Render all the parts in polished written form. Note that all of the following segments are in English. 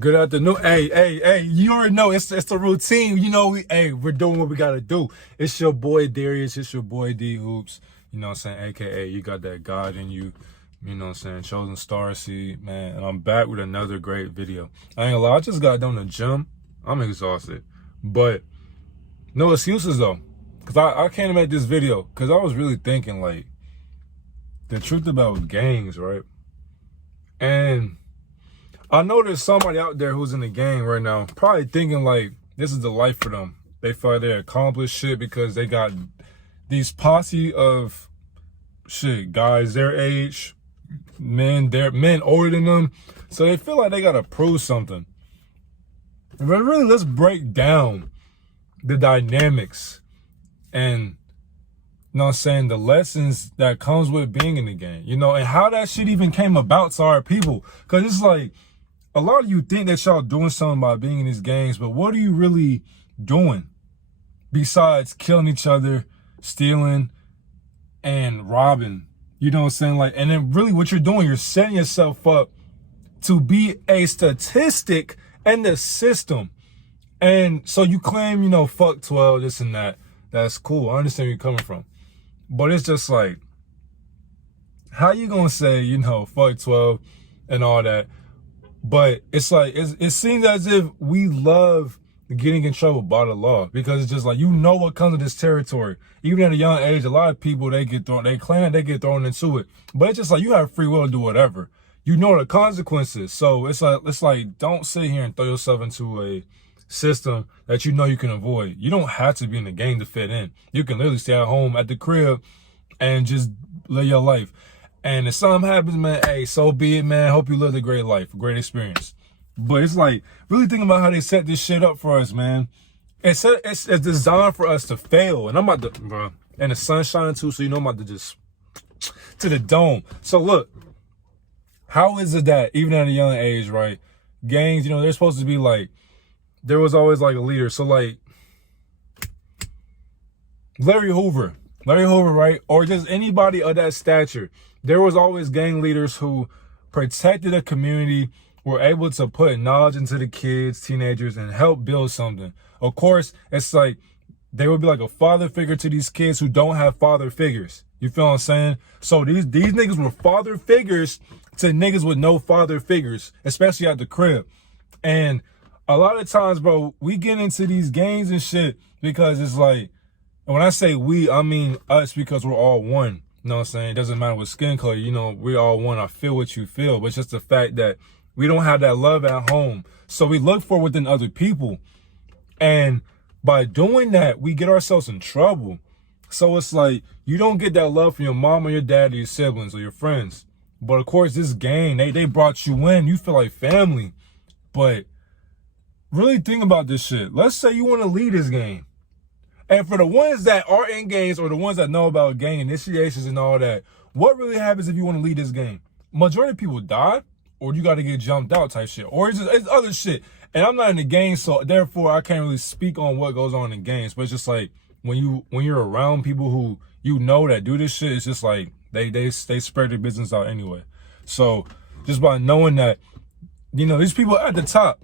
Good afternoon. Hey, you already know it's the routine. You know, we're doing what we gotta do. It's your boy Darius, it's your boy D Hoops, you know what I'm saying, aka you got that God in you, you know what I'm saying, chosen star seed, man. And I'm back with another great video. I ain't gonna lie, I just got done the gym. I'm exhausted. But no excuses though. Cause I came to make this video because I was really thinking like the truth about gangs, right? And I know there's somebody out there who's in the gang right now, probably thinking like this is the life for them. They feel like they accomplished shit because they got these posse of shit, guys their age, men older than them. So they feel like they gotta prove something. But really, let's break down the dynamics and, you know what I'm saying, the lessons that comes with being in the gang, you know, and how that shit even came about to our people. Cause it's like, a lot of you think that y'all doing something by being in these gangs, but what are you really doing besides killing each other, stealing, and robbing? You know what I'm saying? Like, and then really what you're doing, you're setting yourself up to be a statistic in the system. And so you claim, you know, fuck 12, this and that. That's cool. I understand where you're coming from. But it's just like, how you gonna say, you know, fuck 12 and all that? But it's like, it seems as if we love getting in trouble by the law, because it's just like, you know what comes with this territory. Even at a young age, a lot of people, they claim that they get thrown into it. But it's just like, you have free will to do whatever. You know the consequences. So it's like, don't sit here and throw yourself into a system that you know you can avoid. You don't have to be in the gang to fit in. You can literally stay at home at the crib and just live your life. And if something happens, man, hey, so be it, man. Hope you lived a great life, a great experience. But it's like, really thinking about how they set this shit up for us, man. It's designed for us to fail. And I'm about to, bro, and the sun's shining too, so you know I'm about to just, to the dome. So look, how is it that even at a young age, right, gangs, you know, they're supposed to be like, there was always like a leader. So like, Larry Hoover, right? Or just anybody of that stature. There was always gang leaders who protected a community, were able to put knowledge into the kids, teenagers, and help build something. Of course, it's like they would be like a father figure to these kids who don't have father figures. You feel what I'm saying? So these niggas were father figures to niggas with no father figures, especially at the crib. And a lot of times, bro, we get into these gangs and shit because it's like, and when I say we, I mean us, because we're all one. You know what I'm saying? It doesn't matter what skin color, you know, we're all one. I feel what you feel. But it's just the fact that we don't have that love at home. So we look for within other people. And by doing that, we get ourselves in trouble. So it's like, you don't get that love from your mom or your dad or your siblings or your friends. But of course, this gang, they brought you in. You feel like family. But really think about this shit. Let's say you want to lead this game. And for the ones that are in gangs, or the ones that know about gang initiations and all that, what really happens if you want to lead this game? Majority of people die, or you got to get jumped out type shit, or it's other shit. And I'm not in the gang, so therefore I can't really speak on what goes on in gangs. But it's just like, when you're around people who you know that do this shit, it's just like they spread their business out anyway. So just by knowing that, you know, these people at the top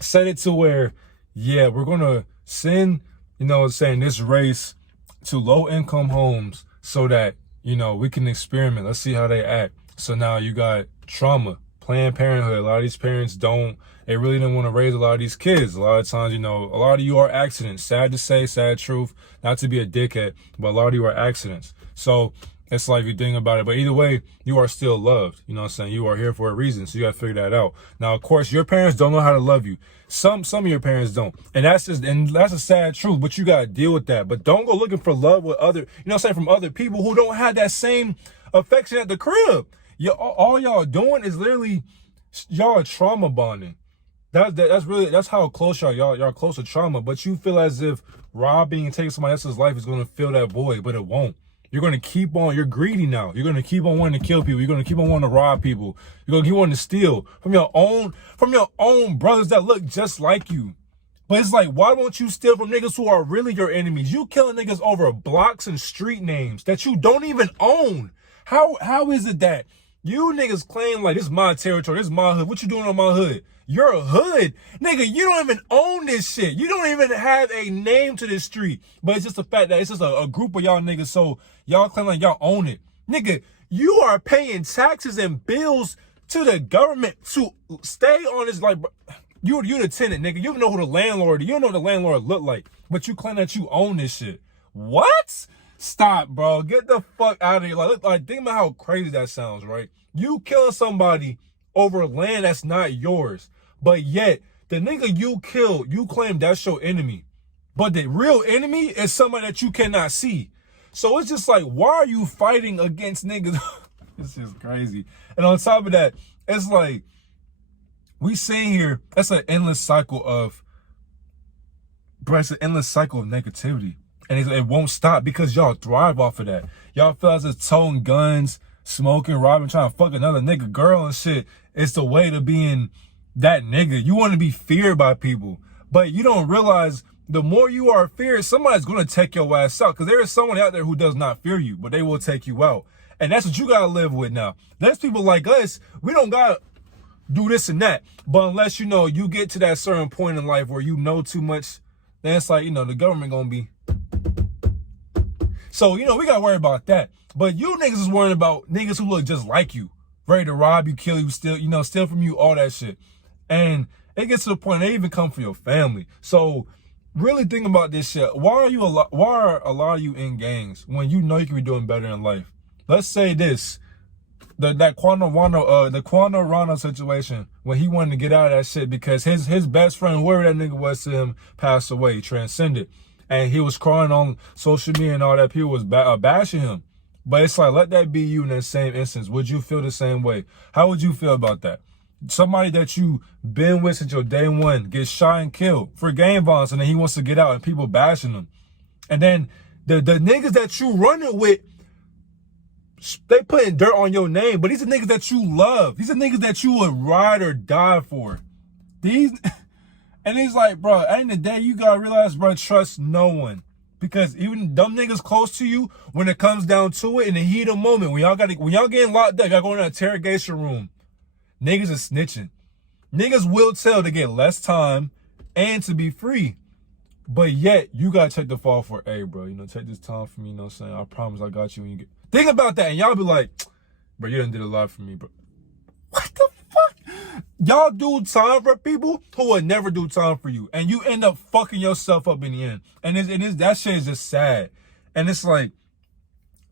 set it to where, yeah, we're gonna send, you know, saying this race to low income homes so that, you know, we can experiment. Let's see how they act. So now you got trauma, Planned Parenthood. A lot of these parents they really didn't want to raise a lot of these kids. A lot of times, you know, a lot of you are accidents. Sad to say, sad truth, not to be a dickhead, but a lot of you are accidents. So it's like, you think about it, but either way, you are still loved. You know what I'm saying? You are here for a reason, so you got to figure that out. Now, of course, your parents don't know how to love you. Some of your parents don't, and that's a sad truth. But you got to deal with that. But don't go looking for love with other, you know what I'm saying, from other people who don't have that same affection at the crib. All y'all doing is literally, y'all are trauma bonding. That's how close y'all close to trauma. But you feel as if robbing and taking somebody else's life is going to fill that void, but it won't. You're going to keep on, you're greedy now. You're going to keep on wanting to kill people. You're going to keep on wanting to rob people. You're going to keep wanting to steal from your own brothers that look just like you. But it's like, why won't you steal from niggas who are really your enemies? You killing niggas over blocks and street names that you don't even own. How is it that You niggas claim like this is my territory, this is my hood. What you doing on my hood? You're a hood. Nigga, you don't even own this shit. You don't even have a name to this street. But it's just the fact that it's just a group of y'all niggas, so y'all claim like y'all own it. Nigga, you are paying taxes and bills to the government to stay on this, like, you the tenant, nigga. You don't know who the landlord is. You don't know what the landlord look like. But you claim that you own this shit. What? Stop, bro. Get the fuck out of here. Like, think about how crazy that sounds, right? You killing somebody over land that's not yours. But yet, the nigga you killed, you claim that's your enemy. But the real enemy is somebody that you cannot see. So it's just like, why are you fighting against niggas? This is crazy. And on top of that, it's like, we sitting here, that's an endless cycle of, bro, it's an endless cycle of negativity. And it won't stop because y'all thrive off of that. Y'all fellas is towing guns, smoking, robbing, trying to fuck another nigga girl and shit. It's the way to being that nigga. You want to be feared by people. But you don't realize the more you are feared, somebody's going to take your ass out. Because there is someone out there who does not fear you, but they will take you out. And that's what you got to live with now. There's people like us, we don't got to do this and that. But unless, you know, you get to that certain point in life where you know too much, then it's like, you know, the government going to be. So, you know, we got to worry about that. But you niggas is worrying about niggas who look just like you. Ready to rob you, kill you, steal, you know, steal from you, all that shit. And it gets to the point they even come for your family. So really think about this shit. Why are a lot of you in gangs when you know you can be doing better in life? Let's say this. That Quano Rano situation when he wanted to get out of that shit because his best friend, whoever that nigga was to him, passed away, he transcended. And he was crying on social media and all that. People was bashing him. But it's like, let that be you in that same instance. Would you feel the same way? How would you feel about that? Somebody that you been with since your day one gets shot and killed for gang violence, and then he wants to get out and people bashing him. And then the niggas that you running with, they putting dirt on your name, but these are niggas that you love. These are niggas that you would ride or die for. And it's like, bro, at the end of the day, you gotta realize, bro, trust no one. Because even dumb niggas close to you, when it comes down to it, in the heat of the moment, when y'all getting locked up, y'all going in an interrogation room, niggas is snitching. Niggas will tell to get less time and to be free. But yet, you gotta take the fall for, hey, bro, you know, take this time for me, you know what I'm saying? I promise I got you when you get. Think about that, and y'all be like, bro, you done did a lot for me, bro. What the fuck? Y'all do time for people who would never do time for you. And you end up fucking yourself up in the end. And that shit is just sad. And it's like,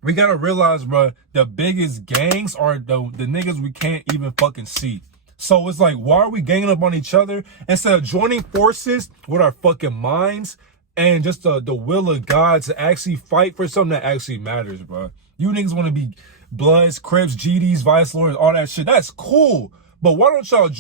we gotta realize, bro, the biggest gangs are the niggas we can't even fucking see. So it's like, why are we ganging up on each other instead of joining forces with our fucking minds and just the will of God to actually fight for something that actually matters, bro? You niggas want to be Bloods, Crips, GDs, Vice Lords, all that shit. That's cool. But why don't y'all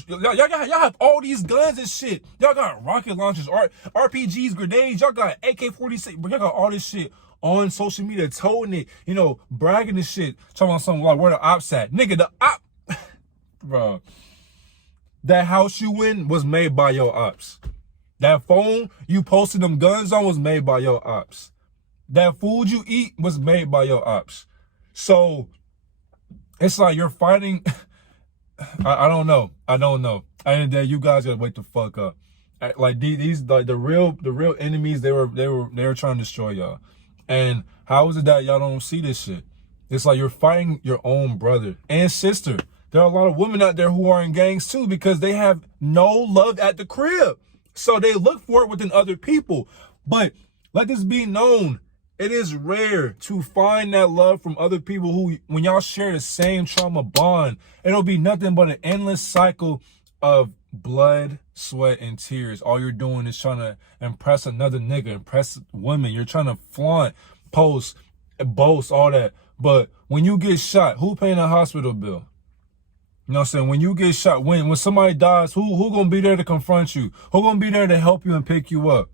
have all these guns and shit? Y'all got rocket launchers, RPGs, grenades. Y'all got AK-47. But y'all got all this shit on social media, toting it, you know, bragging this shit, talking about something like where the ops at. Nigga, the op, bro. That house you in was made by your ops. That phone you posted them guns on was made by your ops. That food you eat was made by your ops. So it's like you're fighting. I don't know. At the end of the day, you guys gotta wake the fuck up. Like these, like the real enemies, they were trying to destroy y'all. And how is it that y'all don't see this shit? It's like you're fighting your own brother and sister. There are a lot of women out there who are in gangs too because they have no love at the crib. So they look for it within other people. But let this be known. It is rare to find that love from other people who, when y'all share the same trauma bond, it'll be nothing but an endless cycle of blood, sweat, and tears. All you're doing is trying to impress another nigga, impress women. You're trying to flaunt, post, boast, all that. But when you get shot, who paying a hospital bill? You know what I'm saying? When you get shot, when somebody dies, who gonna be there to confront you? Who gonna be there to help you and pick you up?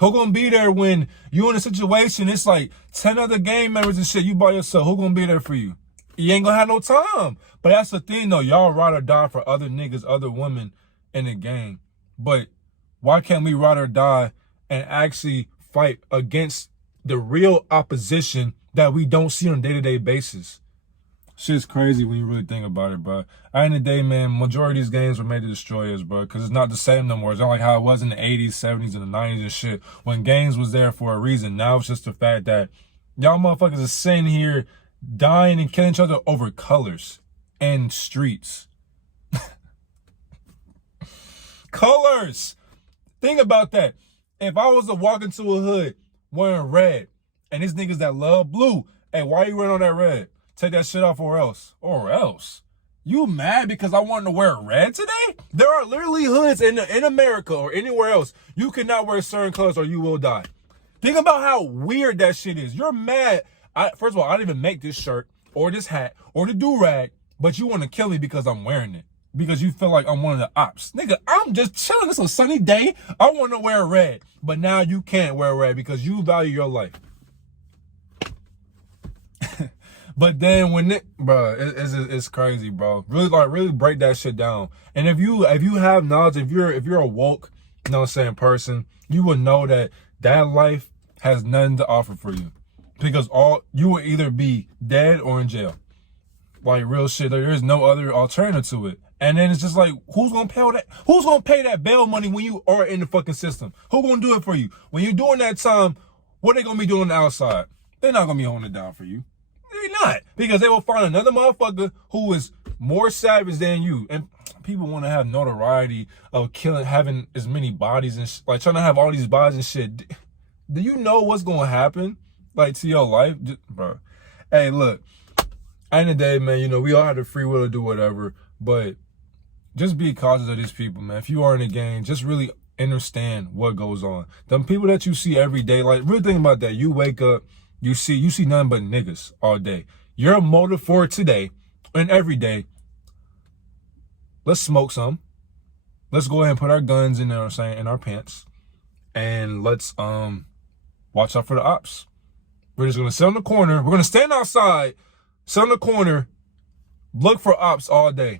Who gonna be there when you in a situation, it's like 10 other gang members and shit, you by yourself? Who gonna be there for you? You ain't gonna have no time. But that's the thing though, y'all ride or die for other niggas, other women in the gang. But why can't we ride or die and actually fight against the real opposition that we don't see on a day-to-day basis? Shit's crazy when you really think about it, bro. At the end of the day, man, majority of these games were made to destroy us, bro, because it's not the same no more. It's not like how it was in the 80s, 70s, and the 90s and shit, when games was there for a reason. Now it's just the fact that y'all motherfuckers are sitting here dying and killing each other over colors and streets. Colors! Think about that. If I was to walk into a hood wearing red, and these niggas that love blue, hey, why you wearing on that red? Take that shit off or else. Or else. You mad because I wanted to wear red today? There are literally hoods in America or anywhere else. You cannot wear certain colors or you will die. Think about how weird that shit is. You're mad. First of all, I didn't even make this shirt or this hat or the do-rag, but you want to kill me because I'm wearing it. Because you feel like I'm one of the ops. Nigga, I'm just chilling. It's a sunny day. I want to wear red. But now you can't wear red because you value your life. But then when it's crazy, bro. Really break that shit down. And if you have knowledge, if you're a woke, you know what I'm saying, person, you will know that life has nothing to offer for you. Because you will either be dead or in jail. Like real shit. There is no other alternative to it. And then it's just like, who's gonna pay that? Who's gonna pay that bail money when you are in the fucking system? Who gonna do it for you? When you're doing that time, what they gonna be doing on the outside? They're not gonna be holding it down for you. They're not. Because they will find another motherfucker who is more savage than you. And people want to have notoriety of having as many bodies and like trying to have all these bodies and shit. Do you know what's gonna happen? Like to your life? Bro. Hey, look. At the end of the day, man, you know, we all have the free will to do whatever, but just be cautious of these people, man. If you are in a game, just really understand what goes on. The people that you see every day, like, really think about that. You wake up, you see nothing but niggas all day. Your motive for today and every day, let's smoke some. Let's go ahead and put our guns in there, in our pants, and let's watch out for the ops. We're just gonna sit on the corner. We're gonna stand outside, sit on the corner, look for ops all day.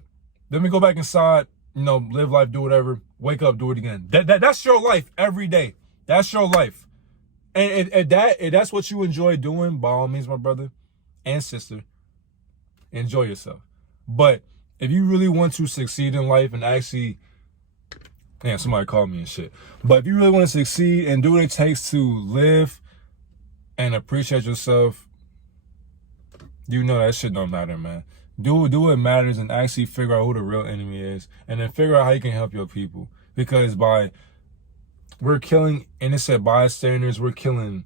Then we go back inside, you know, live life, do whatever, wake up, do it again. That's your life every day. That's your life. And if that's what you enjoy doing, by all means, my brother and sister, enjoy yourself. But if you really want to succeed in life and actually, damn, somebody called me and shit. But if you really want to succeed and do what it takes to live and appreciate yourself, you know that shit don't matter, man. Do what matters and actually figure out who the real enemy is, and then figure out how you can help your people. Because we're killing innocent bystanders, we're killing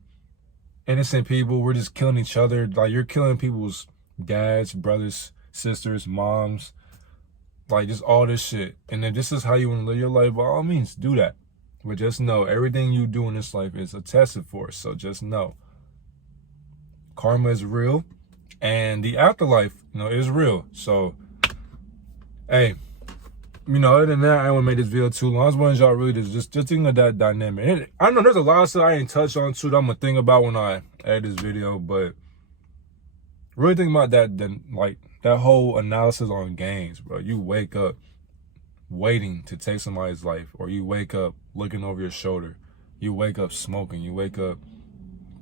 innocent people, we're just killing each other. Like, you're killing people's dads, brothers, sisters, moms, like just all this shit. And if this is how you want to live your life, by all means, do that. But just know, everything you do in this life is attested for. So just know, karma is real. And the afterlife, you know, is real. So, hey, you know, other than that, I don't want to make this video too long. I just wanted y'all really to just think of that dynamic. And I know there's a lot of stuff I ain't touched on too that I'm going to think about when I edit this video. But really think about that, then, like, that whole analysis on games, bro. You wake up waiting to take somebody's life. Or you wake up looking over your shoulder. You wake up smoking. You wake up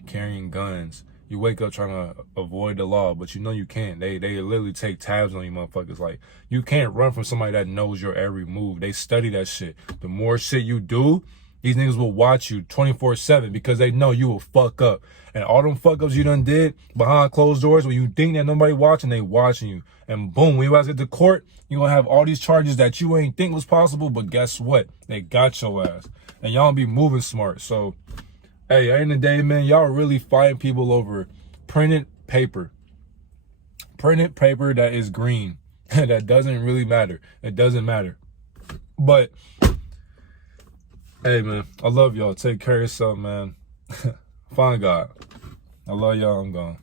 carrying guns. You wake up trying to avoid the law, but you know you can't. They literally take tabs on you motherfuckers. Like, you can't run from somebody that knows your every move. They study that shit. The more shit you do, these niggas will watch you 24/7 because they know you will fuck up. And all them fuck ups you done did behind closed doors, when you think that nobody watching, they watching you. And boom, when you guys get to court, you gonna have all these charges that you ain't think was possible, but guess what? They got your ass. And y'all be moving smart. So, hey, at the end of the day, man, y'all really fighting people over printed paper. Printed paper that is green. That doesn't really matter. It doesn't matter. But, hey, man, I love y'all. Take care of yourself, man. Find God. I love y'all. I'm gone.